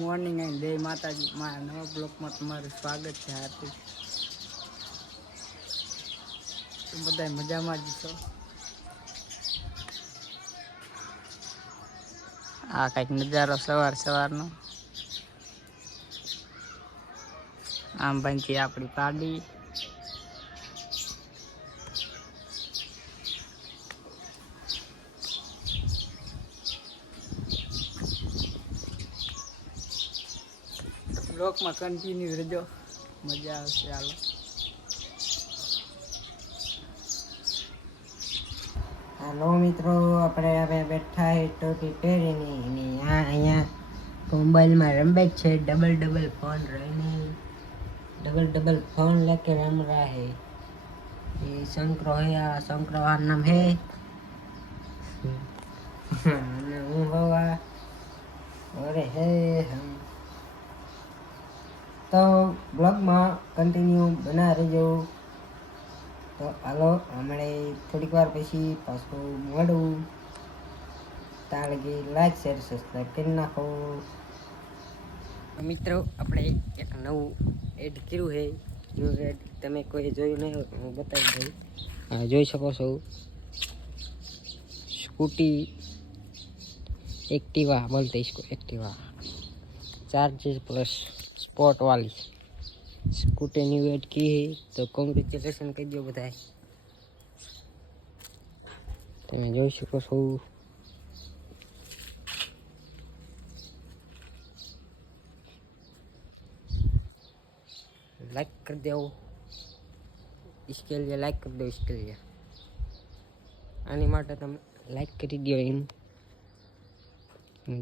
Morning and જય માતાજી. મારા નવા બ્લોકમાં તમારું સ્વાગત છે. હાર્દિક બધા મજામાં જ છો. આ કંઈક નજારો સવારનો. આમ બનતી આપણી પાડી. બ્લોકમાં કન્ટિન્યુ રહેજો, મજા આવશે. હાલો મિત્રો, આપણે હવે બેઠા હે ટોપી પહેરીને અહીંયા મોબાઈલમાં રમે છે. ડબલ ફોન રહીને डबल फोन लेके रम रहा है ये शंकरो है। शंकरो नाम है होगा और है हम तो ब्लॉग में कंटिन्यू बना रही। तो हालो हमने थोड़ी वार पछी पाछो मळू तार लगी लाइक शेर सब्सक्राइब कर नाखो। મિત્રો આપણે એક નવું એડ કર્યું છે. ન્યૂ એડ તમે કોઈ જોયું નહીં હોય હું બતાવી દઉં. જોઈ શકો છો, स्कूटी एक्टिवा बोलते इसको, एक्टिवा चार्जेस प्लस स्पोर्ट वाली स्कूटी न्यू एड की है। तो कॉन्ग्रेचुलेशन कह दो बधाई। તમે જોઈ શકો છો, लाइक कर दो इसके लिए, लाइक कर दो इसके लिए। आने માટે તમે લાઈક કરી દો. એમ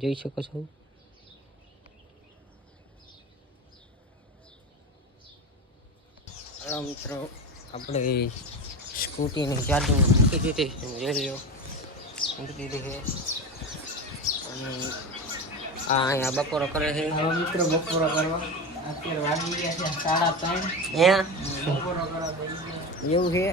જોઈ શકો છો. હાલો મિત્રો, આપણે સ્કૂટીની ચાર્જિંગ મૂકી દીધી, જોઈ લો મૂકી દીધી છે. અને આ અહીંયા બપોરો કરે છે. હાલો મિત્રો, બપોરો કરવા અત્યારે વાગી ગયા છે 3:30. અહીંયા બપોરો કરવા બેસી ગયા એવું છે.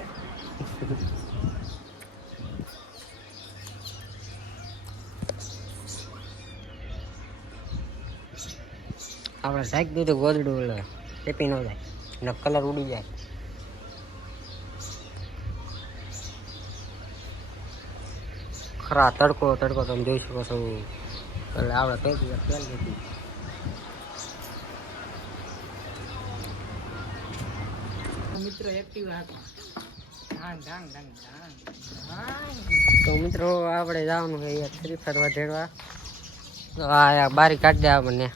આપણે સાઈક દીધું ગોદડું એટલે ટેપી ન જાય ને કલર ઉડી જાય. ખરા તડકો તમે જોઈ શકો છો. એટલે આપણે ટેપી ફેલ લીધી. મિત્રો એક્ટિવા તો મિત્રો આપણે જવાનું છે ફ્રી ફરવા જેડવા. તો આ બારી કાઢી દે આપણને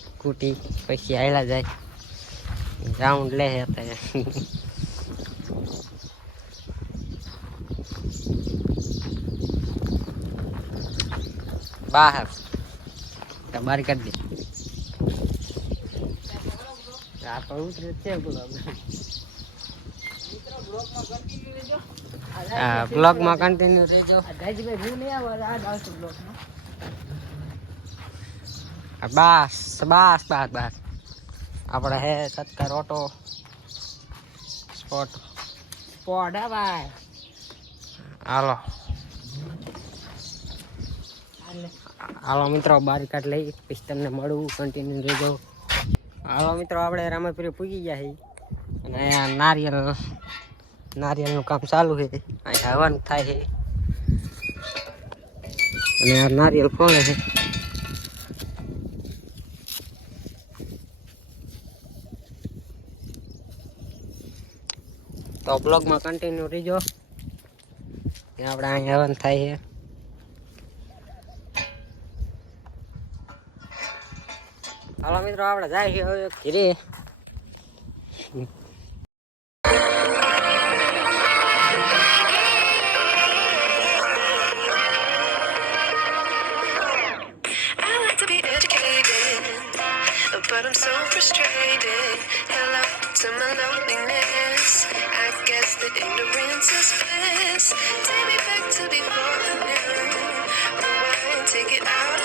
સ્કૂટી, પછી હાલ્યા જાય રાઉન્ડ લે અત્યારે. બહાર બારી કાઢી દે. આ તો ઉતરે છે બોલો. બ્લોગમાં કન્ટિન્યુ રહેજો. બસ આપણે હે સત્કાર ઓટો સ્પોટ હે ભાઈ. હાલો મિત્રો, બારી કાઢ લઈ પછી તમને મળવું. કન્ટિન્યુ રહેજો. હાલો મિત્રો, આપણે રામાપીર પૂગી ગયા છીએ અને અહીંયા નારિયેલનું કામ ચાલુ છે. અહીંયા હવાનું થાય છે અને આ નારિયેલ ફોડે છે. તો બ્લોગમાં કન્ટિન્યુ રહીજો. આપણે અહીંયા હવન થાય છે. હાલો મિત્રો, આપણે જાય છે હવે ઘરે. But I'm so frustrated. Hello to my loneliness. I guess that ignorance is bliss. Take me back to before I knew. Rewind, take it out.